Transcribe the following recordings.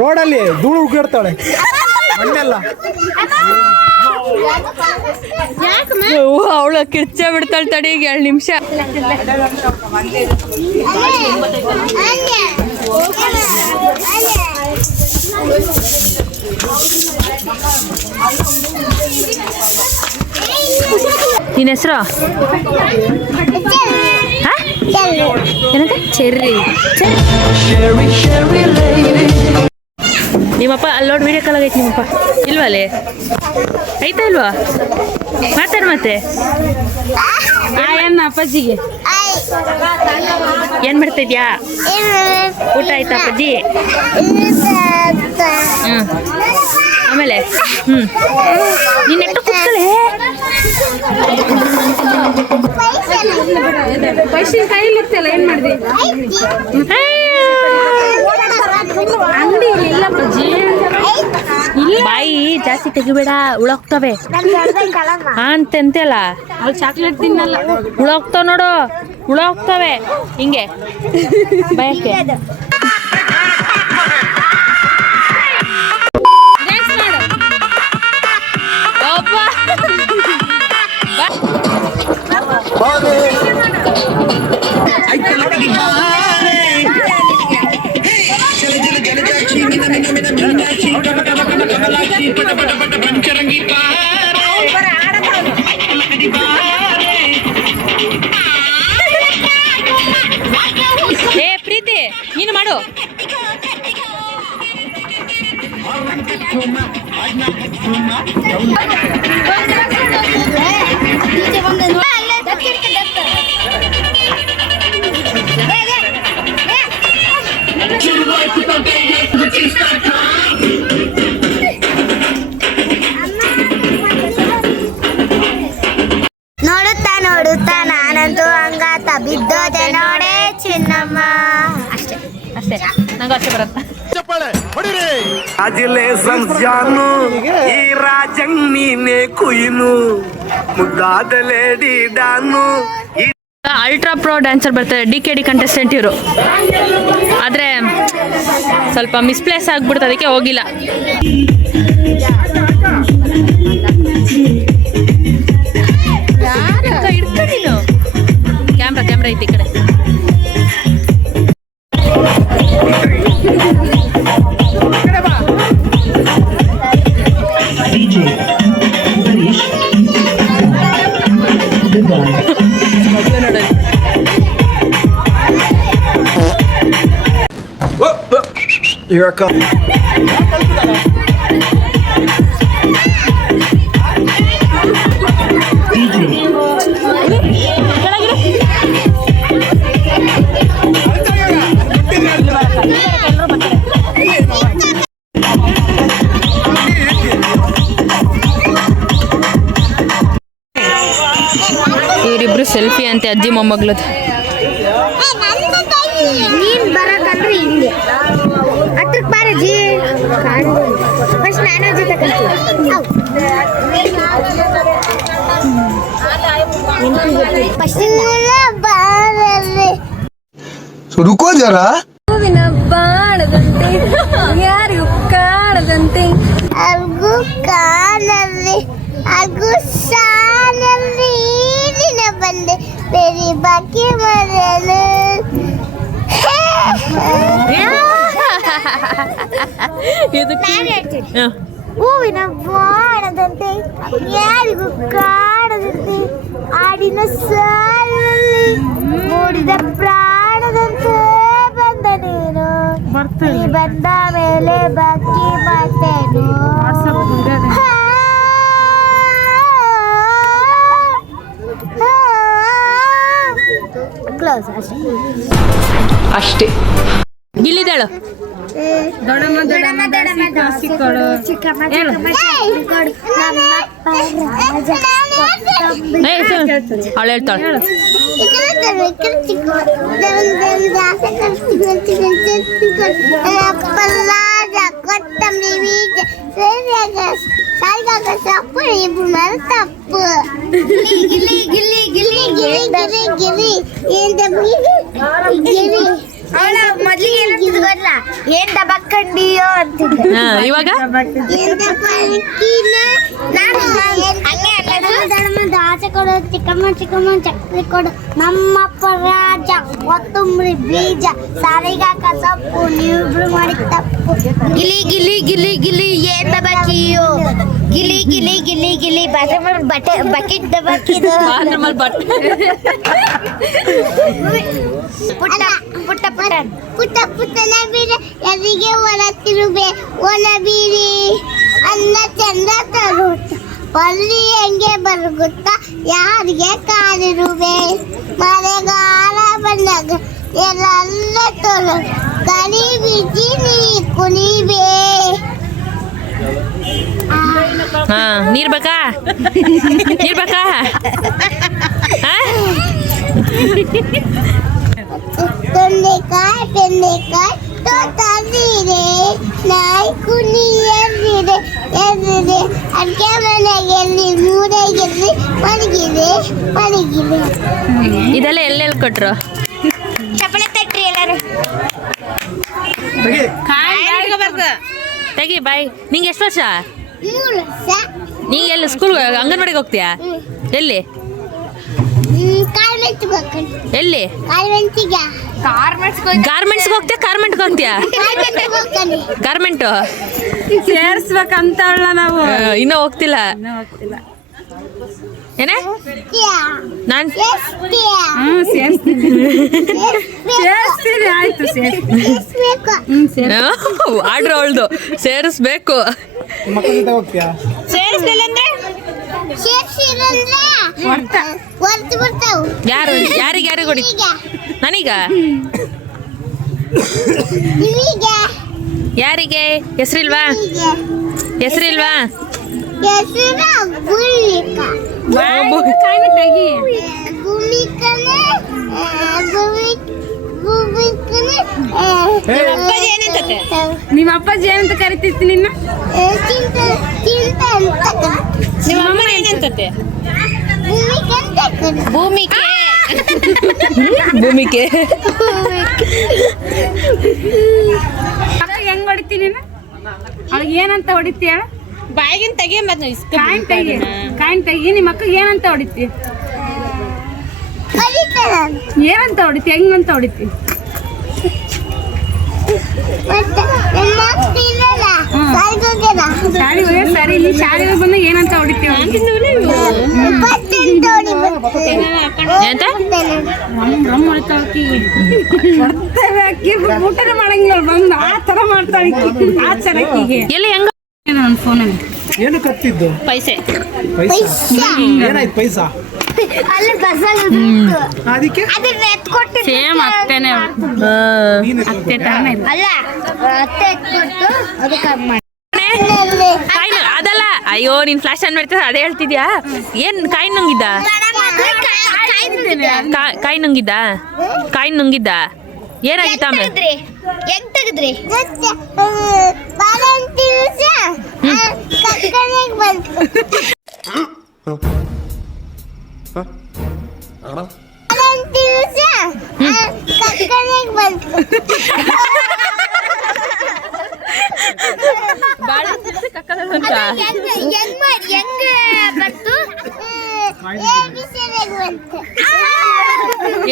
ರೋಡಲ್ಲಿ ಧೂಳು ಉಗಿಡ್ತಾಳೆ ಮಣ್ಣೆಲ್ಲ. ಅವಳು ಕಿರ್ಚ ಬಿಡ್ತಾಳೆ ತಡಿ ಈಗ 2 ನಿಮಿಷ. ನಿನ್ನ ಹೆಸರು ಚೆರ್ರಿ. ನಿಮ್ಮಪ್ಪ ಅಲ್ಲಿ ನೋಡಿ ವಿಡಿಯೋ ಕಾಲ್ ಆಗೈತಿ. ನಿಮ್ಮಪ್ಪ ಇಲ್ವಾ ಅಲ್ಲಿ ಐತಾ ಇಲ್ವಾ? ಮಾತಾಡು ಮತ್ತೆ. ಅಪ್ಪಾಜಿಗೆ ಏನ್ ಮಾಡ್ತಾ ಇದ್ಯಾ? ಊಟ ಆಯ್ತಾ ಅಪ್ಪಾಜಿ? ಆಮೇಲೆ ನೀನ್ ನೆಟ್ಟು ಕೂತ್ಕೊಳ್ಳೆ. ಪೈಸೆ ಕೈಯಲ್ಲಿ ಇತ್ತಲ್ಲ, ಏನ್ ಮಾಡಿದೆ? ಅಂಗಡಿ ಇಲ್ಲ ಅಪ್ಪಾಜಿ. ಬಾಯಿ ಜಾಸ್ತಿ ತೆಗಿಬೇಡ, ಉಳೋಗ್ತವೆ ಅಂತೆಂತೆಲ್ಲ. ಅವ್ಳು ಚಾಕ್ಲೇಟ್ ತಿನ್ನಲ್ಲ, ಉಳೋಗ್ತಾವ ನೋಡು, ಉಳೋಗ್ತವೆ ಹಿಂಗೆ ಭಯಕ್ಕೆ. ಏ ಪ್ರೀತಿ, ನೀನು ಮಾಡು. ನೋಡುತ್ತಾ ನೋಡುತ್ತಾ ನಾನಂತೂ ಹಂಗಾತ ಬಿದ್ದೋದೆ ನೋಡೆ ಚಿನ್ನಮ್ಮ. ಅಷ್ಟೇ ಅಷ್ಟೇ, ನಂಗೆ ಅಷ್ಟೇ ಬರುತ್ತೆ. ಅಜಿಲೆ ಸಂಜಾನು ಈ ರಾಜಂಗ್ ನೀನೆ ಕುಯ್ನು ಮುದ್ದಾದ lady don. Ultra pro dancer ಬರ್ತಾರೆ, DKD ಕಂಟೆಸ್ಟೆಂಟ್ ಇವರು. ಆದರೆ ಸ್ವಲ್ಪ ಮಿಸ್ಪ್ಲೇಸ್ ಆಗಿಬಿಡ್ತು, ಅದಕ್ಕೆ ಹೋಗಿಲ್ಲ. ನೀನು ಕ್ಯಾಮ್ರಾ ಐತಿ ಈ ಕಡೆ. Here I come. ಇವರಿಬ್ರು ಸೆಲ್ಫಿ ಅಂತೆ, ಅಜ್ಜಿ ಮೊಮ್ಮಗಳದು. ನೀನ್ ಬರಕಂದ್ರೆ ಹಿಂಗೆ ಹತ್ರಕ್ ಬಾರಜ್ಜಿ. ಫಸ್ಟ್ ನಾನು ಜೊತೆ ಕಲ್ತೀನಿ. रुको जरा. ಹೂವಿನ ಬಾಣದಂತೆ ಯಾರಿಗೂ ಕಾಣದಂತೆ ಅರ್ಗು ಕಾಣಲ್ಲಿ ಅರ್ಗು ಸಾನಲ್ಲಿ ನಿನ್ನ ಬಂದೆ ಬೇರೆ ಬಾಕಿ ಮರೆಯಲು. ಹೂವಿನ ಬಾಣದಂತೆ ಯಾರಿಗೂ ಕಾಣದಂತೆ ಆಡಿನ ಸಾಲಲ್ಲಿ ಮೂಡಿದ ಪ್ರಾಣದಂತೆ ಬಂದ ನೀನು. ನೀ ಬಂದ ಮೇಲೆ ಬಾಕಿ ಮಾಡ್ತೇನು. ಕ್ಲೋಸ್ ಅಷ್ಟೇ. ಗಿಲ್ಲಿದಾಳು ದೊಡಮ್ಮ ದೊಡಮ್ಮ ದೊಡಮ್ಮ ದೋಸಿ ಕೊಡು ಚಿಕ್ಕಮ್ಮ ಚಿಕ್ಕಮ್ಮ ಚಟ್ನಿ ಕೊಡು ನಮ್ಮಪ್ಪ ರಾಜ ಅವಳು ಹೇಳ್ತಾಳೆ. ಕೊತ್ತಂಬರಿ ಬೀಜ ಸಾಯಿಗಾಗ ಸೊಪ್ಪು ಇಬ್ಬರು ಮೇಲೆ ತಪ್ಪು ಗಿಲಿ ಗಿಲಿ ಗಿಲಿ ಗಿಲಿ ಗಿಲಿ ಗಿಲಿ ಗಿಲಿ ಗಿಲಿ ಮೊದಲಿಗೆ ಇದು ಗೊತ್ತಲ್ಲ ಏನ್ ದಬಕ್ಕಂಡಿಯೋ ಅಂತಿದ್ದೆ. ಇವಾಗ ಆಸೆ ಕೊಡು ಚಿಕ್ಕಮ್ಮ ಚಕ್ಲಿ ಕೊಡು ನಮ್ಮಪ್ಪ ರಾಜ ಕೊತ್ತಂಬರಿ ಬೀಜ ಸಾರಿಗಾಕ ಸೊಪ್ಪು ನೀವಿಬ್ರು ಮಾಡಿ ತಪ್ಪು ಗಿಲಿ ಗಿಲಿ ಗಿಲಿ ಗಿಲಿ ಏನ್ ದಬಕ್ಕಿಯೋ ಗಿಲಿ ಗಿಲಿ ಗಿಲಿ ಗಿಲಿ ಬಟ್ಟೆ ಬಕೆಟ್ ದಬಕ್ಕಿದು ಪುಟ್ಟ ಪುಟ್ಟನ ಬೀರೆ ಎದಿಗೆ ಒಳ ತಿರುಬೆ ಒಳ ಬೀರಿ ಅನ್ನ ಚಂದ ತರುತ್ತ ಪಲ್ಲಿ ಹೆಂಗೆ ಬರುಗುತ್ತ ಯಾರಿಗೆ ಕಾಲಿರುವೆ ಮಳೆಗಾಲ ಬಂದಾಗ ಎಲ್ಲ ತೊಳು ಕರಿ ಬಿಜಿ ನೀ ಕುಣಿಬೆ. ನೀರ್ ಬೇಕಾ ಬೆಂಡೆಕಾಯಿ ತೋತಾದಿರೆ ನಾಯಿ ಕುನಿ ಎಲ್ಲಿದೆ ಅಡ್ಗೆ ಮನೆಗೆಲ್ಲಿ ಮೂಡೆಗೆಲ್ಲಿ ಮಡಗಿದೆ ಇದೆಲ್ಲ ಎಲ್ಲೆಲ್ಲಿ ಕೊಟ್ರು? ಚಪ್ಪಳೆ ತಟ್ರಿ ಎಲ್ಲರೂ ತೆಗಿ ಬಾಯ್. ನಿಂಗೆ ಎಷ್ಟು ವರ್ಷ? 3 ವರ್ಷ. ನೀ ಎಲ್ಲಿ ಸ್ಕೂಲ್ ಅಂಗನವಾಡಿಗೆ ಹೋಗ್ತೀಯಾ? ಎಲ್ಲಿ ಎಲ್ಲಿ ಗಾರ್ಮೆಂಟ್ಸ್ ಹೋಗ್ತೀಯಾ? ಕಾರ್ಮೆಂಟ್ಗೆ ಹೋಗ್ತೀಯಾ? ಗಾರ್ಮೆಂಟು ಸೇರ್ಸ್ಬೇಕಂತ ನಾವು ಇನ್ನೂ ಹೋಗ್ತಿಲ್ಲ. ಏನೇ ನಾನು ಸೇರ್ಸ್ತೀನಿ ಆಯ್ತು ಆರ್ಡ್ರ್ ಅವಳ್ದು ಸೇರಿಸ್ಬೇಕು. ಮಕ್ಕಳ ಜೊತೆ ಹೋಗ್ತೀಯಾ? ಸೇರಿಸ್ಲಿಲ್ಲ ಅಂದ್ರೆ ಯಾರಿಗೆ ಹೊಡಿ? ನನೀಗ ಯಾರಿಗೆ? ಹೆಸರಿಲ್ವಾ? ನಿಮ್ಮ ಅಪ್ಪಾಜಿ ಏನಂತ ಕರಿತಿತ್ತು ನಿನ್ನ? ನಿಮ್ಮ ಅಮ್ಮನ ಏನಂತತೆ? ಭೂಮಿಕೆ. ಹೆಂಗ್ ಹೊಡಿತೀನಿ ನೀನು? ಅವಳಿಗೆ ಏನಂತ ಹೊಡಿತಿ ಹೇಳ? ಬಾಯಿಗಿನ ತೆಗಿ ಮತ್ತೆ ಕಾಯಿನ್ ತೆಗಿ. ನಿಮ್ಮ ಅಕ್ಕಗೆ ಏನಂತ ಹೊಡಿತಿ? ಏನಂತ ಹೊಡಿತಿ? ಹೆಂಗಂತ ಹೊಡಿತಿ? ಶಾಲೆಗೆ ಸರಿ ಇಲ್ಲಿ ಶಾಲೆಗೆ ಬಂದಾಗ ಏನಂತ ಹೊಡಿತೀವಿ? ಊಟನ ಮಾಡಂಗಿಲ್ಲ ಬಂದು ಆ ತರ ಮಾಡ್ತಾಳೆ ಆ ಚರಕಿಗೆ. ಎಲ್ಲಿ ಹೆಂಗ ನನ್ನ ಫೋನಲ್ಲಿ ಏನು ಕತ್ತಿದ್ದು? ಪೈಸೆ. ಏನಾಯ್ತು ಪೈಸಾ? ಅದಕ್ಕೆ ಸೇಮ್ ಅತ್ತೆನೆ ಅತ್ತೆ ತಾನೇ ಅಲ್ಲ ಅತ್ತೆ ಎತ್ಕೊಟ್ಟು ಅದಕ್ಕೆ ಅದಲ್ಲ. ಅಯ್ಯೋ ನೀನ್ ಫ್ಲಾಶ್ ಆನ್ ಮಾಡ್ತೀರ ಅದೇ ಹೇಳ್ತಿದ್ಯಾ? ಏನ್ ಕಾಯಿ ನುಂಗಿದ್ದ? ಕಾಯಿ ನುಂಗಿದ್ದ ಏನಾಗಿತ್ತ? ಆಮೇಲೆ ಹೆಂಗ್ ತೆಗೆದ್ರಿ?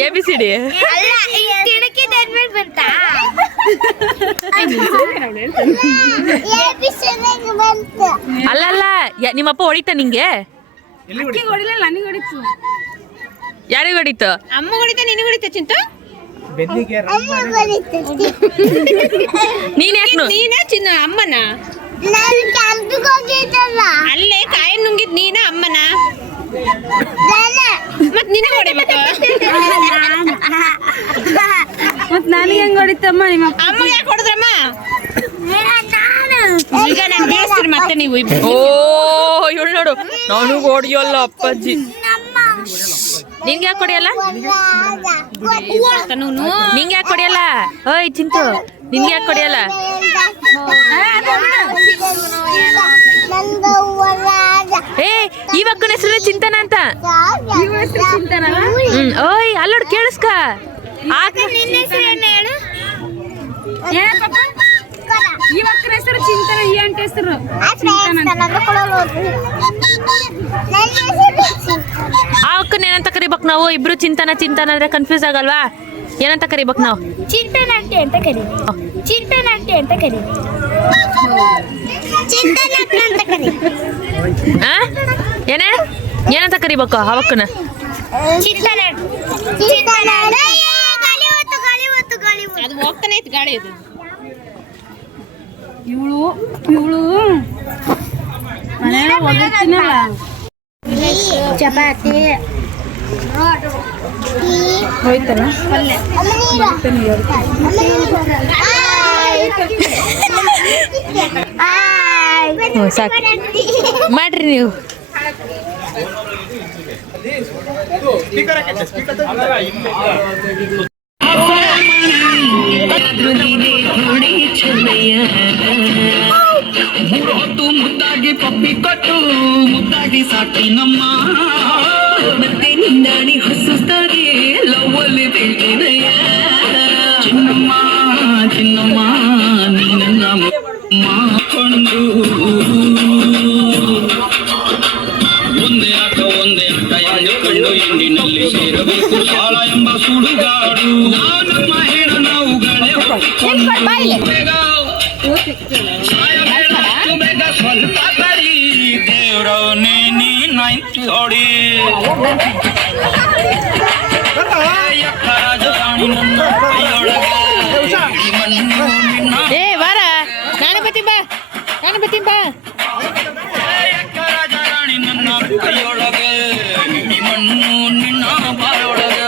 ABCD ಅಲ್ಲಲ್ಲ. ನಿಮ್ಮಪ್ಪ ಹೊಡಿತ ನಿಂಗೆ? ಹೊಡಿಲಿಲ್ಲ, ನನಗೆ ಹೊಡಿತು. ಯಾರಿಗೆ ಹೊಡಿತು? ಅಮ್ಮ ಹೊಡಿತ, ನಿನಗೆ ಹೊಡಿತ ಚಿಂತು? ನೀನೇ ಚಿನ್ನ ಅಮ್ಮನ? ಅಲ್ಲೇ ಕಾಯಿ ನುಂಗಿದ್ ನೀನ ಅಮ್ಮನ? ಮತ್ ನಿನ್ನ ಹೊಡಿಬೇಕು. ಮತ್ ನನಗೆ ಹೆಂಗ್ ಹೊಡಿತಮ್ಮ? ನಿಮ್ಮ ಅಮ್ಮ ಯಾಕೆ ಹೊಡೆದ್ರಮ್ಮ? ಈಗ ನಾನು ಬೇಯಿಸ್ತೀರಿ ಮತ್ತೆ ನೀವು. ಓ ಇವಳು ನೋಡು, ನಾನು ಹೊಡಿಯೋಲ್ಲ ಅಪ್ಪಾಜಿ. ನಿಂಗೆ ಯಾಕೆ ಹೊಡಿಯಲ್ಲ? ನಿಂಗೆ ಯಾಕೆ ಹೊಡಿಯಲ್ಲ? ಓಯ್ ಚಿಂತು, ನಿಂಗೆ ಯಾಕೆ ಹೊಡಿಯಲ್ಲ? ಏ ಇವಕ್ಕನ ಹೆಸರು ಚಿಂತನ ಅಂತ. ಓಯ್ ಅಲ್ಲೋಡು ಕೇಳಿಸ್ಕ. ಏ ಪಾಪ ಈ ಅಕ್ಕನ ಹೆಸರು ಚಿಂತನ ಈ ಅಂಟ ಹೆಸರು ಆ ಅಕ್ಕನ ಏನಂತ ಕರಿಬೇಕು ನಾವು ಇಬ್ರು ಚಿಂತನ ಅಂದ್ರೆ ಕನ್ಫ್ಯೂಸ್ ಆಗಲ್ವಾ? ಏನಂತ ಕರಿಬೇಕು ನಾವು? ಚಿಂತನಾಟ್ಯ ಅಂತ ಕರಿ. ಚಿಂತನಾಟ್ಯ ಅಂತ ಕರಿ. ಚಿಂತನಾಟ್ಯ ಅಂತ ಕರಿ. ಏನೇ ಏನಂತ ಕರಿಬೇಕು ಅವಕ್ಕನ? ಅದು ಹೋಗ್ತಾನೆ ಐತಿ ಗಾಡಿ ಅದು. ಇವಳು ಮನೆ ಒದರ್ತೀನಲ್ಲ ಚಪಾತಿ ಹೋಯ್ತಲ್ಲ ಸಾಕು ಮಾಡ್ರಿ ನೀವು. ಮೂರೊತ್ತು ಮುದ್ದಾಗಿ ಪಪ್ಪಿ ಕೊಟ್ಟು ಮುದ್ದಾಗಿ ಸಾಕಿ ನಮ್ಮ ಮತ್ತೆ ನಿಂದಾಡಿ ಹೊಸದಾಗಿ ಲವ್ವಲ್ಲಿ ಬೆಳ್ದಿದೆಯ ಚಿನ್ನಮ್ಮ ಚಿನ್ನಮ್ಮ ನೀನನ್ನ ಮಾಕೊಂಡು ಒಂದೇ ಆಟ ಎಂದುಕೊಂಡು ಎಂದಿನಲ್ಲಿ ಸೇರಬೇಕು ಸಾಲ ಎಂಬ ಸುಡುಗಾಡು ನಮ್ಮ ಹೆಣ್ಣು ನಾವುಗಳೇ ಬೇಗ ಸ್ವಲ್ಪ ಕರಿ ದೇವ್ರವನೇ ನೀನಾಯ್ತು ಹೊಡಿ ರಾಜಧಾನಿ ನನ್ನ ಕೈಯೊಳಗೆ ಮಣ್ಣು ನಿನ್ನ ಏ ವಾರ ಗಣಪತಿ ಬಾ ರಾಜರಾಣಿ ನನ್ನ ಕೈಯೊಳಗೆ ಮಣ್ಣು ನಿನ್ನ ಬಾಯೊಳಗೆ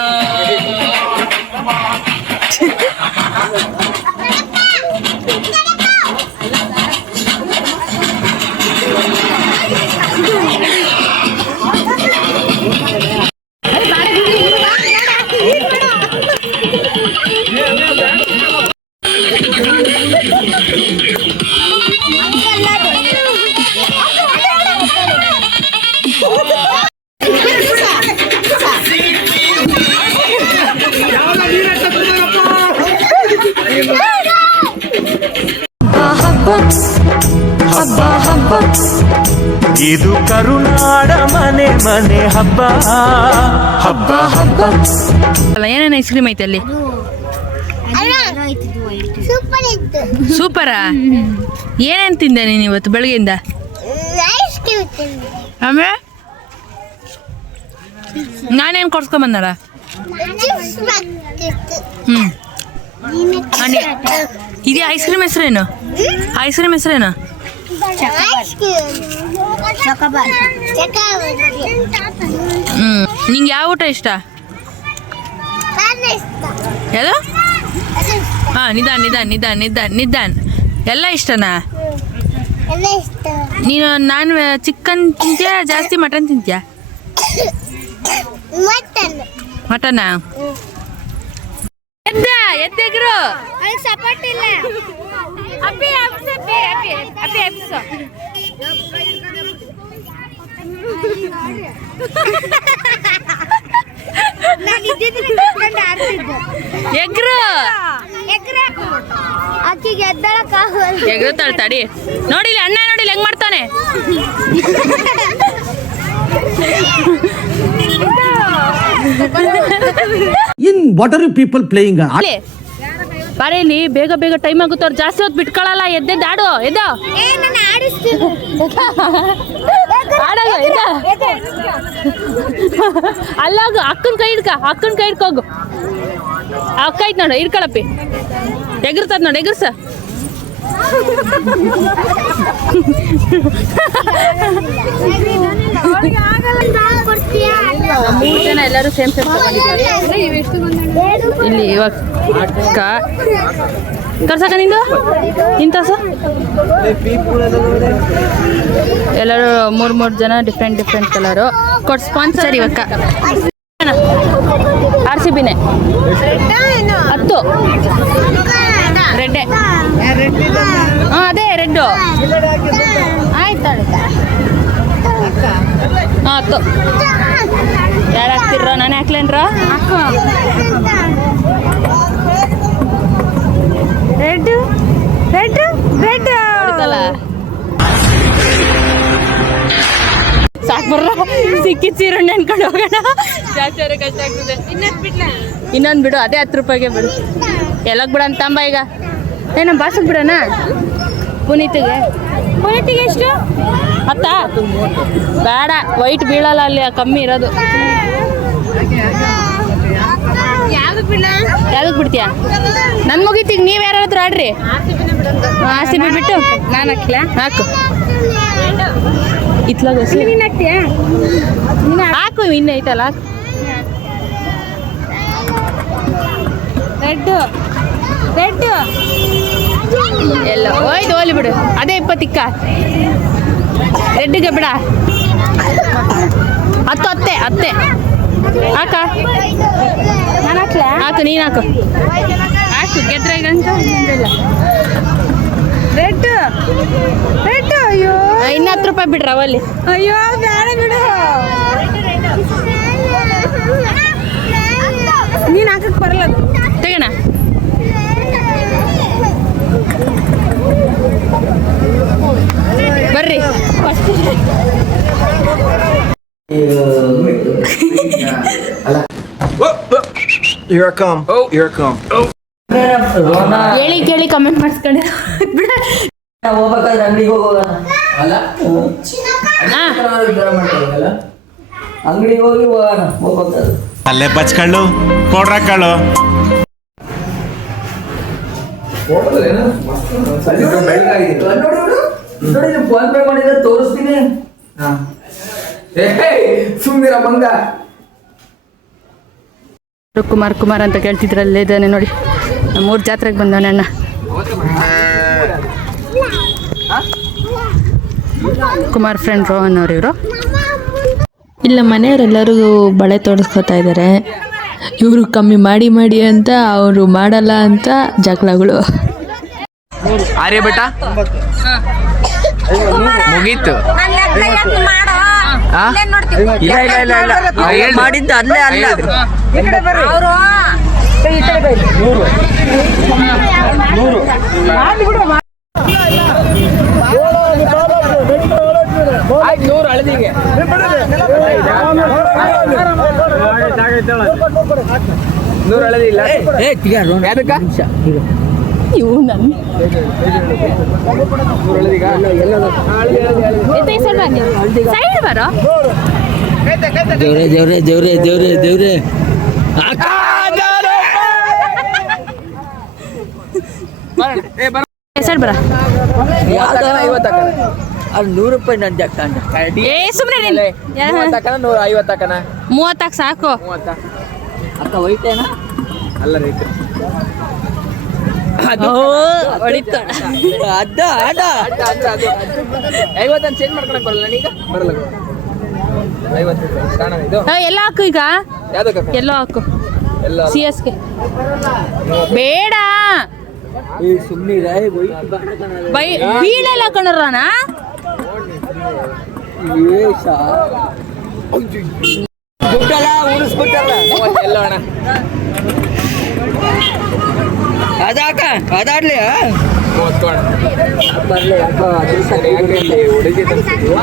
ಇದು ಕರುನಾಡ ಮನೆ ಮನೆ ಹಬ್ಬ ಹಬ್ಬ ಹಬ್ಬ. ಅಲ್ಲ ಏನೇನು ಐಸ್ ಕ್ರೀಮ್ ಐತೆ ಅಲ್ಲಿ? ಸೂಪರ್ ಇತ್ತು. ಸೂಪರಾ? ಏನೇನು ತಿಂದೆ ನೀನು ಇವತ್ತು ಬೆಳಗ್ಗೆಯಿಂದ? ಐಸ್ ಕ್ರೀಮ್ ತಿಂದೆ. ಆಮೇಲೆ ನಾನೇನು ಕೊಡ್ಸ್ಕೊಂಬಂದಲ್ಲ? ಚಿಪ್ಸ್ ಬೇಕಿತ್ತು. ಇದು ಐಸ್ ಕ್ರೀಮ್ ಹೆಸರೇನು? ಐಸ್ ಕ್ರೀಮ್ ಹೆಸರೇನು? Ice cream chocobar. ನಿಂಗೆ ಯಾವ ಊಟ ಇಷ್ಟ? ಯಾವುದು? ಹಾಂ ನಿಧಾನ್ ಎಲ್ಲ ಇಷ್ಟನಾ? ನೀನು ಚಿಕನ್ ತಿಂತೀಯಾ ಜಾಸ್ತಿ ಮಟನ್ ತಿಂತೀಯಾ? ಮಟನಾ? ಎದ್ದೆಗ್ರು ಸಪೋರ್ಟ್ ಇಲ್ಲ. ಎಗ್ರು ಆಕಿಗೆ ಎದ್ದಳಕ್ಕಾಗಲ್ಲ. ಎಗ್ರು ತಡಿ ನೋಡಿಲ್ಲ ಅಣ್ಣ ನೋಡಿಲ್ಲ ಹೆಂಗ್ ಮಾಡ್ತಾನೆ. what are you people playing? ಬಾರೇಲಿ ಬೇಗ ಟೈಮ್ ಆಗುತ್ತೆ. ಅವ್ರು ಜಾಸ್ತಿ ಹೊತ್ತು ಬಿಟ್ಕೊಳ್ಳಲ್ಲ. ಎದ್ದಾಡು ಎದ್ದೋ ಅಲ್ಲಾಗ ಅಕ್ಕನ ಕೈ ಹಿಡ್ಕೋಗು. ಅಕ್ಕ ಐತ್ ನೋಡು ಹಿಡ್ಕೊಳಪ್ಪಿ. ಎಗರ್ತದ ನೋಡಿ ಎಗರ್ಸ. ಮೂರು ಜನ ಎಲ್ಲರೂ ಸೇಮ್ ಇಲ್ಲಿ ಇವಾಗ ತರ್ಸಕ ನಿಂದು ತರ್ಸ. ಎಲ್ಲರೂ ಮೂರು ಜನ ಡಿಫ್ರೆಂಟ್ ಕಲರು ಕೊಡ್ ಸ್ಪಾನ್ಸರ್ ಇವಕ್ಕ. RCBನೇ 10 ರೆಡ್ಡೆ. ಹಾಂ ಅದೇ ರೆಡ್ಡು ಆಯ್ತು. ಹಾಂ 10 ಯಾರು ಹಾಕ್ತಿರ? ನಾನು ಹಾಕ್ಲೇನ್ರ? ರೆಡ್ ಬರ್ರ ಸಿಕ್ಕಿದ್ ಸೀರುಂಡೆ ಅನ್ಕೊಂಡು ಹೋಗೋಣ. ಜಾಸ್ತಿ ಆದ್ರೆ ಕಷ್ಟ ಆಗ್ತದೆ. ಇನ್ನೊಂದು ಬಿಡು, ಅದೇ 10 ರೂಪಾಯಿಗೆ ಬಿಡು. ಎಲ್ಲಕ್ ಬಿಡ ಅಂತಂಬ ಈಗ. ನಮ್ಮ ಬಾಸಕ್ ಬಿಡೋಣ. ಪುನೀತಿಗೆ ಎಷ್ಟು? 10? ಬೇಡ, ವೈಟ್ ಬೀಳಲ್ಲ ಅಲ್ಲಿ, ಕಮ್ಮಿ ಇರೋದು. ಯಾವ್ದಕ್ ಬಿಡ್ತೀಯಾ? ನನ್ ಮುಗಿತೀಗ ನೀವ್ ಯಾರಾದ್ರೂ ಆಡ್ರಿ. RCB ಬಿಟ್ಟು ನಾನು ಹಾಕ್ಲಾ? ಹಾಕು. ಇತ್ಲಾಗ ಹಾಕು, ಇನ್ನ ಐತಲ್ಲ. ರೆಡ್ ಎಲ್ಲ ಹೋಯ್ತು, ಹೋಲಿ ಬಿಡು. ಅದೇ 20 ರೆಡ್ಡಿಗೆ ಬಿಡ. 10 ಹಾಕ. ನಾನು ಹಾಕ್ಲಾ? ಹಾಕು, ನೀನು ಹಾಕು. ಗೆದ್ರಾಗಂತ ರೆಡ್. ಅಯ್ಯೋ, ಇನ್ನು 10 ರೂಪಾಯಿ ಬಿಡ್ರ ಅವಲ್ಲಿ. ಅಯ್ಯೋ ಬೇಡ ಬಿಡು, ನೀನು ಹಾಕಕ್ಕೆ ಬರಲ್ಲ. ತೆಗೋಣ. ಬರ್ರಿ Here I come. Here I come. ಹೇಳಿ ಕೇಳಿ ಕಮೆಂಟ್ ಮಾಡಿಸ್ಕೊಂಡೆ ಬಿಡ. ಹೋಗ್ಬೇಕಾದ್ರೆ ಅಂಗಡಿಗೆ ಹೋಗೋಣ ಅಲ್ಲ, ಅಂಗಡಿಗೆ ಹೋಗಿ ಹೋಗೋಣ ಹೋಗ್ಬೇಕಾದ್ರೆ. ಅಲ್ಲೇ ಬಚ್ಕಳ್ಳು ಕೊಡ್ರಕ್ಕಳು. ನೋಡಿ, ಫೋನ್ ಪೇ ಮಾಡಿದ್ರೆ ತೋರಿಸ್ತೀನಿ. ಸುಮ್ಮನಿರ ಮಂಗ. ಕುಮಾರ್ ಅಂತ ಕೇಳ್ತಿದ್ರಲ್ಲೇ ಇದ್ದಾನೆ ನೋಡಿ. 3 ಜಾತ್ರೆಗೆ ಬಂದವನ ಅಣ್ಣ. ಕುಮಾರ್ ಫ್ರೆಂಡ್ ರೋಹನ್ ಅವ್ರು ಇವರು. ಇಲ್ಲ, ಮನೆಯವರೆಲ್ಲರೂ ಬಳೆ ತೋರಿಸ್ಕೊತಾ ಇದ್ದಾರೆ. ಇವರು ಕಮ್ಮಿ ಮಾಡಿ ಅಂತ, ಅವರು ಮಾಡಲ್ಲ ಅಂತ ಜಗಳಗಳು. ಆರ್ಯ ಬೆಟ್ಟ ಮುಗೀತು. ಮಾಡಿದ್ದ ಅಲ್ಲೇ ಅಲ್ಲ. ನೂರು ಹಳದಿಗೆ ನೂರು ಹಳದಿ ಇಲ್ಲ. ಇವು ನನ್ನ ಸೈಡ್ ಬರೋ. ದೇವ್ರೆ ಹೆಸರು ಬರ. ಅದು 100 ರೂಪಾಯಿ ನನ್ನ ಜಕ್ಕ. ಏ ಸುಮ್ಮನೆ 30 ಸಾಕು. ಅಕ್ಕ ಹೋಯ್ತೇನ ಅಲ್ಲ ರೈತ ಹೊಡಿತ ಅಡ್ಡ ಅಡ್ಡ 50 ಚೇಂಜ್ ಮಾಡ್ಕೊಳಕ್ ಬರಲ್ಲ ನೀಗ ಬರಲ್ಲ. 50 ಇದು ಎಲ್ಲ ಹಾಕು ಈಗ. ಎಲ್ಲೋ ಹಾಕು. CSK ಬೇಡ. ಸುಮ್ಮನೆ ಬೀಳೆಲ್ಲ ಕಣರಣ. ದುಡ್ಡಲ್ಲ ಉಳಿಸ್ಬಿಟ್ಟಲ್ಲ ಎಲ್ಲ ಅಣ್ಣ. ಅದಾಕ ಅದಾಡ್ಲಿ ಬರ್ಲಿ. ಹುಡುಗಿ 32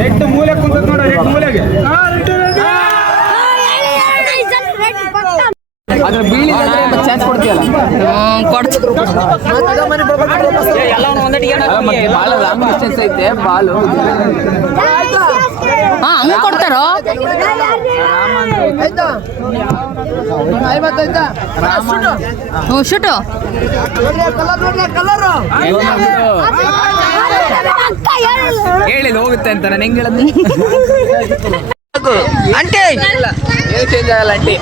ರೆಡ್ ಮೂಲೆ ಕುಂತ ನೋಡ. ರೆಡ್ ಮೂಲೆಗೆ ಅದ್ರ ಬೀಳಿದ್ರೆ ಚಾನ್ಸ್ ಕೊಡ್ತೀಯಲ್ಲ. ಎಲ್ಲ ಬಾಳ ಲಾಂಗ್ ಡಿಸ್ಟೆನ್ಸ್ ಐತೆ ಬಾಲು. ಹಂಗ ಕೊಡ್ತಾರೋ. ಶೂಟು ಹೇಳಿಲ್ಲ ಹೋಗುತ್ತೆ ಅಂತ ನಾನು ಹೆಂಗ್ ಹೇಳೋದು. ಅಂಟೆ ಚೇಂಜ್ ಆಗಲ್ಲ ಅಂಟಿ.